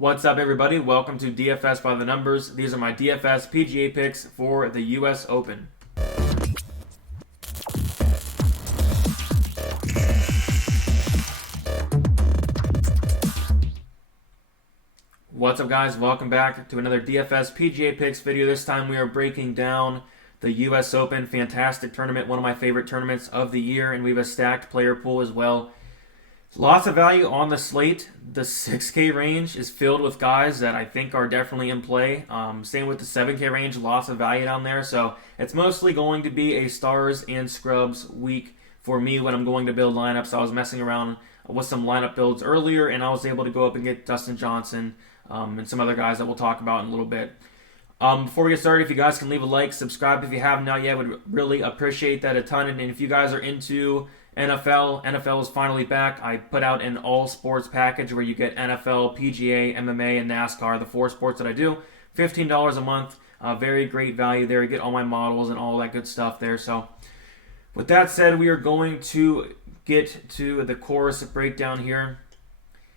What's up, everybody? Welcome to DFS by the Numbers. These are my DFS PGA picks for the US Open. What's up, guys? Welcome back to another DFS PGA picks video. This time we are breaking down the US Open. Fantastic tournament, one of my favorite tournaments of the year, and we have a stacked player pool as well. Lots of value on the slate. The 6K range is filled with guys that I think are definitely in play. Same with the 7K range, lots of value down there. So it's mostly going to be a stars and scrubs week for me when I'm going to build lineups. I was messing around with some lineup builds earlier, and I was able to go up and get Dustin Johnson and some other guys that we'll talk about in a little bit. Before we get started, if you guys can leave a like, subscribe if you haven't not yet, would really appreciate that a ton. And if you guys are into NFL is finally back. I put out an all sports package where you get NFL, PGA, MMA, and NASCAR, the 4 sports that I do. $15 a month. Very great value there. You get all my models and all that good stuff there. So with that said, we are going to get to the course breakdown here.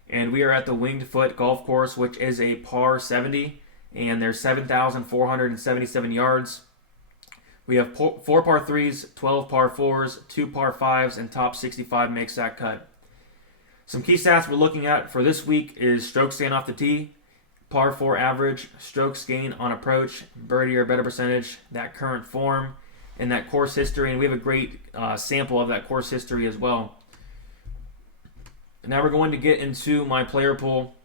And we are at the Winged Foot Golf Course, which is a par 70. And there's 7,477 yards. We have 4 par 3s, 12 par 4s, 2 par 5s, and top 65 makes that cut. Some key stats we're looking at for this week is strokes gained off the tee, par 4 average, strokes gained on approach, birdie or better percentage, that current form, and that course history. And we have a great sample of that course history as well. Now we're going to get into my player pool.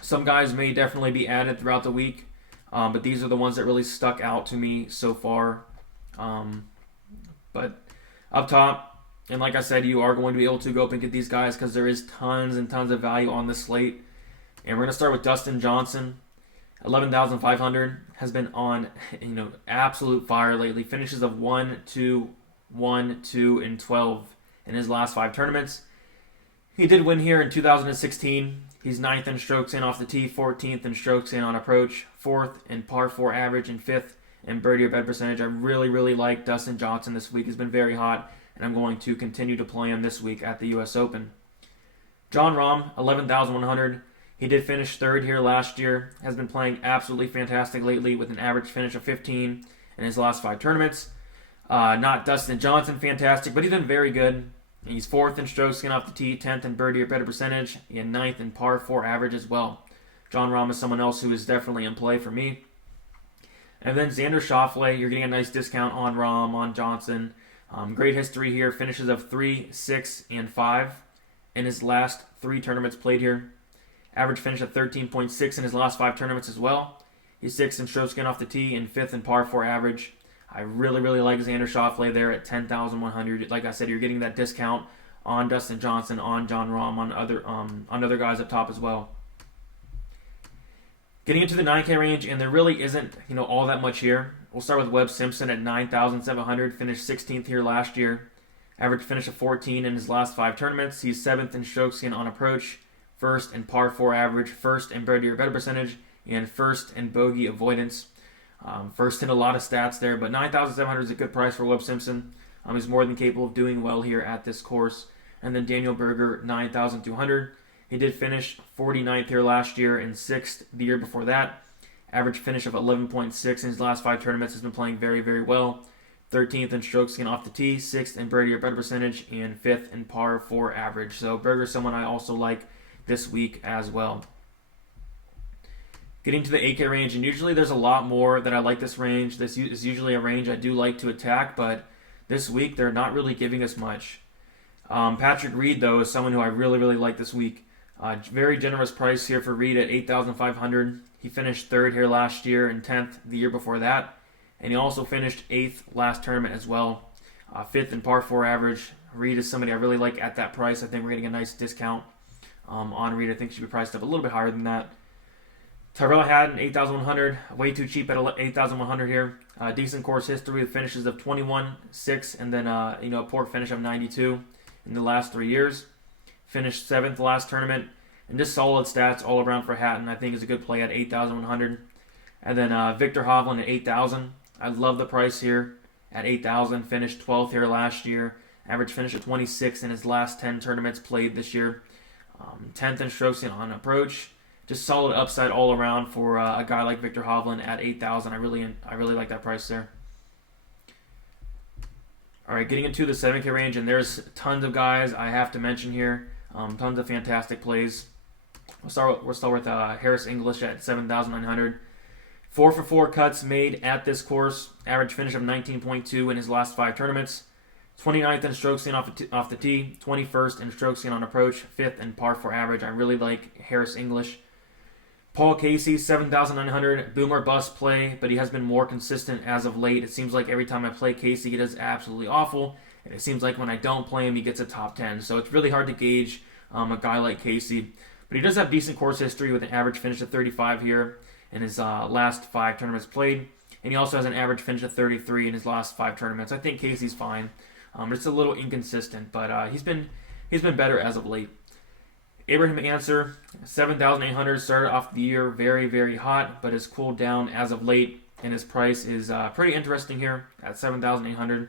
Some guys may definitely be added throughout the week, but these are the ones that really stuck out to me so far. But up top, and like I said, you are going to be able to go up and get these guys because there is tons and tons of value on this slate. And we're going to start with Dustin Johnson. 11,500 has been on, absolute fire lately. Finishes of 1, 2, 1, 2, and 12 in his last 5 tournaments. He did win here in 2016. He's 9th in strokes in off the tee, 14th in strokes in on approach, 4th in par 4 average, and 5th in birdie or better percentage. I really like Dustin Johnson this week. He's been very hot, and I'm going to continue to play him this week at the US Open. Jon Rahm, 11,100. He did finish 3rd here last year. Has been playing absolutely fantastic lately with an average finish of 15 in his last 5 tournaments. Not Dustin Johnson fantastic, but he's been very good. He's 4th in strokes gained off the tee, 10th in birdie or better percentage, and 9th in par 4 average as well. Jon Rahm is someone else who is definitely in play for me. And then Xander Schauffele, you're getting a nice discount on Rahm, on Johnson. Great history here. Finishes of 3, 6, and 5 in his last 3 tournaments played here. Average finish of 13.6 in his last 5 tournaments as well. He's 6th in strokes gained off the tee and 5th in par 4 average. I really like Xander Schauffele there at 10,100. Like I said, you're getting that discount on Dustin Johnson, on Jon Rahm, on other guys up top as well. Getting into the 9K range, and there really isn't, all that much here. We'll start with Webb Simpson at 9,700. Finished 16th here last year. Average finish of 14 in his last 5 tournaments. He's 7th in strokes gained on approach, 1st in par 4 average, 1st in birdie or better percentage, and 1st in bogey avoidance. First in a lot of stats there, but 9,700 is a good price for Webb Simpson. He's more than capable of doing well here at this course. And then Daniel Berger, 9,200. He did finish 49th here last year and 6th the year before that. Average finish of 11.6 in his last 5 tournaments. Has been playing very well. 13th in strokes gained off the tee, 6th in birdie or better percentage, and 5th in par 4 average. So Berger's someone I also like this week as well. Getting to the 8K range, and usually there's a lot more that I like this range. This is usually a range I do like to attack, but this week they're not really giving us much. Patrick Reed, though, is someone who I really like this week. Very generous price here for Reed at 8,500. He finished 3rd here last year and 10th the year before that. And he also finished 8th last tournament as well. 5th in par 4 average. Reed is somebody I really like at that price. I think we're getting a nice discount on Reed. I think he should be priced up a little bit higher than that. Tyrell Hatton, 8,100. Way too cheap at 8,100 here. Decent course history with finishes of 21, 6, and then a poor finish of 92 in the last 3 years. Finished 7th last tournament, and just solid stats all around for Hatton. I think is a good play at 8,100. And then Victor Hovland at 8,000. I love the price here at 8,000. Finished 12th here last year. Average finish of 26 in his last 10 tournaments played this year. 10th in strokes on approach, just solid upside all around for a guy like Victor Hovland at 8,000. I really like that price there. All right, getting into the 7K range, and there's tons of guys I have to mention here. Tons of fantastic plays. We'll start with Harris English at 7,900. 4 for 4 cuts made at this course. Average finish of 19.2 in his last 5 tournaments. 29th in strokes gained off the tee. 21st in strokes gained on approach. 5th in par 4 average. I really like Harris English. Paul Casey, 7,900. Boomer bust play, but he has been more consistent as of late. It seems like every time I play Casey, he does absolutely awful. And it seems like when I don't play him, he gets a top 10. So it's really hard to gauge a guy like Casey. But he does have decent course history with an average finish of 35 here in his last 5 tournaments played. And he also has an average finish of 33 in his last 5 tournaments. I think Casey's fine. It's a little inconsistent, but he's been better as of late. Abraham Answer, 7,800, started off the year very, very hot, but has cooled down as of late, and his price is pretty interesting here at 7,800.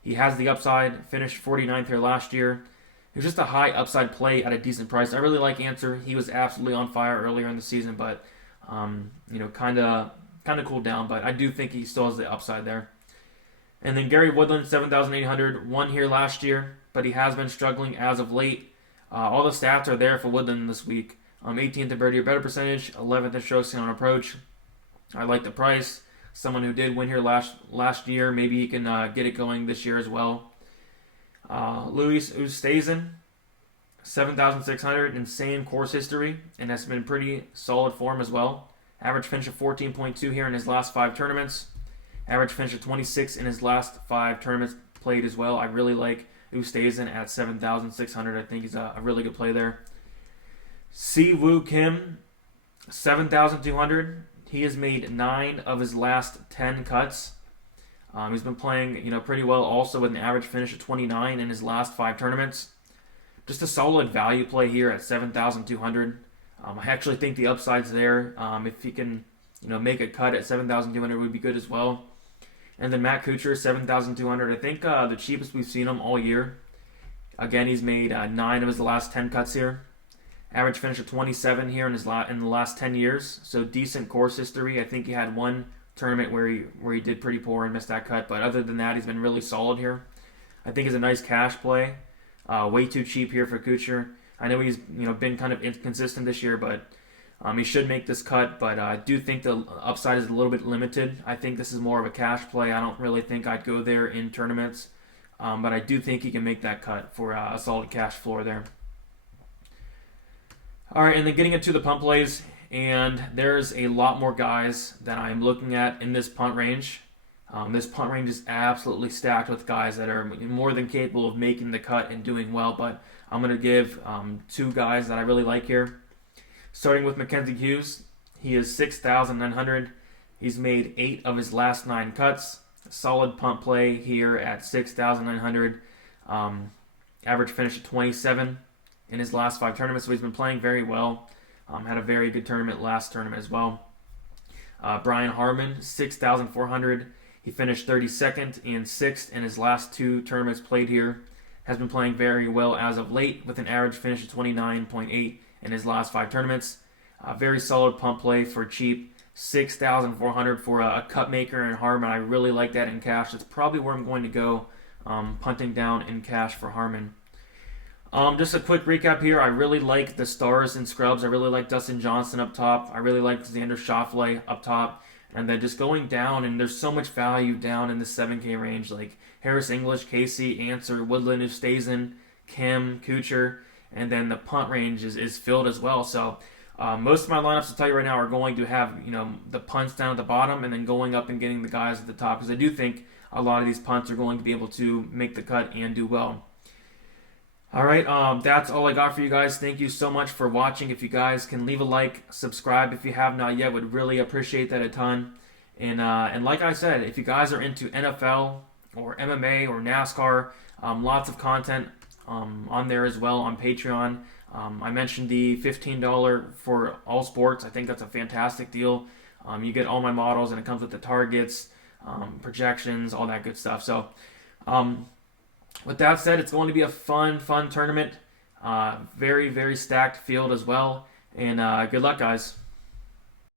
He has the upside, finished 49th here last year. It was just a high upside play at a decent price. I really like Answer. He was absolutely on fire earlier in the season, but kind of cooled down. But I do think he still has the upside there. And then Gary Woodland, 7,800, won here last year, but he has been struggling as of late. All the stats are there for Woodland this week. 18th in birdie or better percentage, 11th in strokes gained on approach. I like the price. Someone who did win here last year, maybe he can get it going this year as well. Luis Oosthuizen, 7,600, insane course history, and has been pretty solid form as well. Average finish of 14.2 here in his last 5 tournaments. Average finish of 26 in his last 5 tournaments played as well. I really like Oosthuizen at 7,600. I think he's a really good play there. Si Woo Kim, 7,200. He has made 9 of his last 10 cuts. He's been playing, pretty well also with an average finish of 29 in his last 5 tournaments. Just a solid value play here at 7,200. I actually think the upside's there. If he can, make a cut at 7,200 would be good as well. And then Matt Kuchar, 7,200. I think the cheapest we've seen him all year. Again, he's made 9 of his last 10 cuts here. Average finish of 27 here in the last 10 years. So decent course history. I think he had one tournament where he did pretty poor and missed that cut. But other than that, he's been really solid here. I think he's a nice cash play. Way too cheap here for Kuchar. I know he's been kind of inconsistent this year, but he should make this cut, but I do think the upside is a little bit limited. I think this is more of a cash play. I don't really think I'd go there in tournaments, but I do think he can make that cut for a solid cash floor there. All right, and then getting into the punt plays, and there's a lot more guys that I'm looking at in this punt range. This punt range is absolutely stacked with guys that are more than capable of making the cut and doing well, but I'm going to give 2 guys that I really like here. Starting with Mackenzie Hughes, he is 6,900. He's made 8 of his last 9 cuts. Solid punt play here at 6,900. Average finish of 27 in his last 5 tournaments, so he's been playing very well. Had a very good tournament last tournament as well. Brian Harman, 6,400. He finished 32nd and 6th in his last 2 tournaments played here. Has been playing very well as of late with an average finish of 29.8 in his last 5 tournaments. Very solid pump play for cheap. 6,400 for a cut maker and Harman. I really like that in cash. That's probably where I'm going to go, punting down in cash for Harman. Just a quick recap here. I really like the stars and scrubs. I really like Dustin Johnson up top. I really like Xander Schauffele up top. And then just going down, and there's so much value down in the 7K range, like Harris English, Casey, Answer, Woodland, Oosthuizen, Kim, Kuchar, and then the punt range is filled as well. So most of my lineups, to tell you right now, are going to have the punts down at the bottom and then going up and getting the guys at the top, because I do think a lot of these punts are going to be able to make the cut and do well. All right, that's all I got for you guys. Thank you so much for watching. If you guys can leave a like, subscribe if you have not yet, would really appreciate that a ton. And like I said, if you guys are into NFL or MMA or NASCAR, lots of content on there as well on Patreon. I mentioned the $15 for all sports. I think that's a fantastic deal. You get all my models, and it comes with the targets, projections, all that good stuff. So with that said, it's going to be a fun tournament. Very, very stacked field as well. And good luck, guys.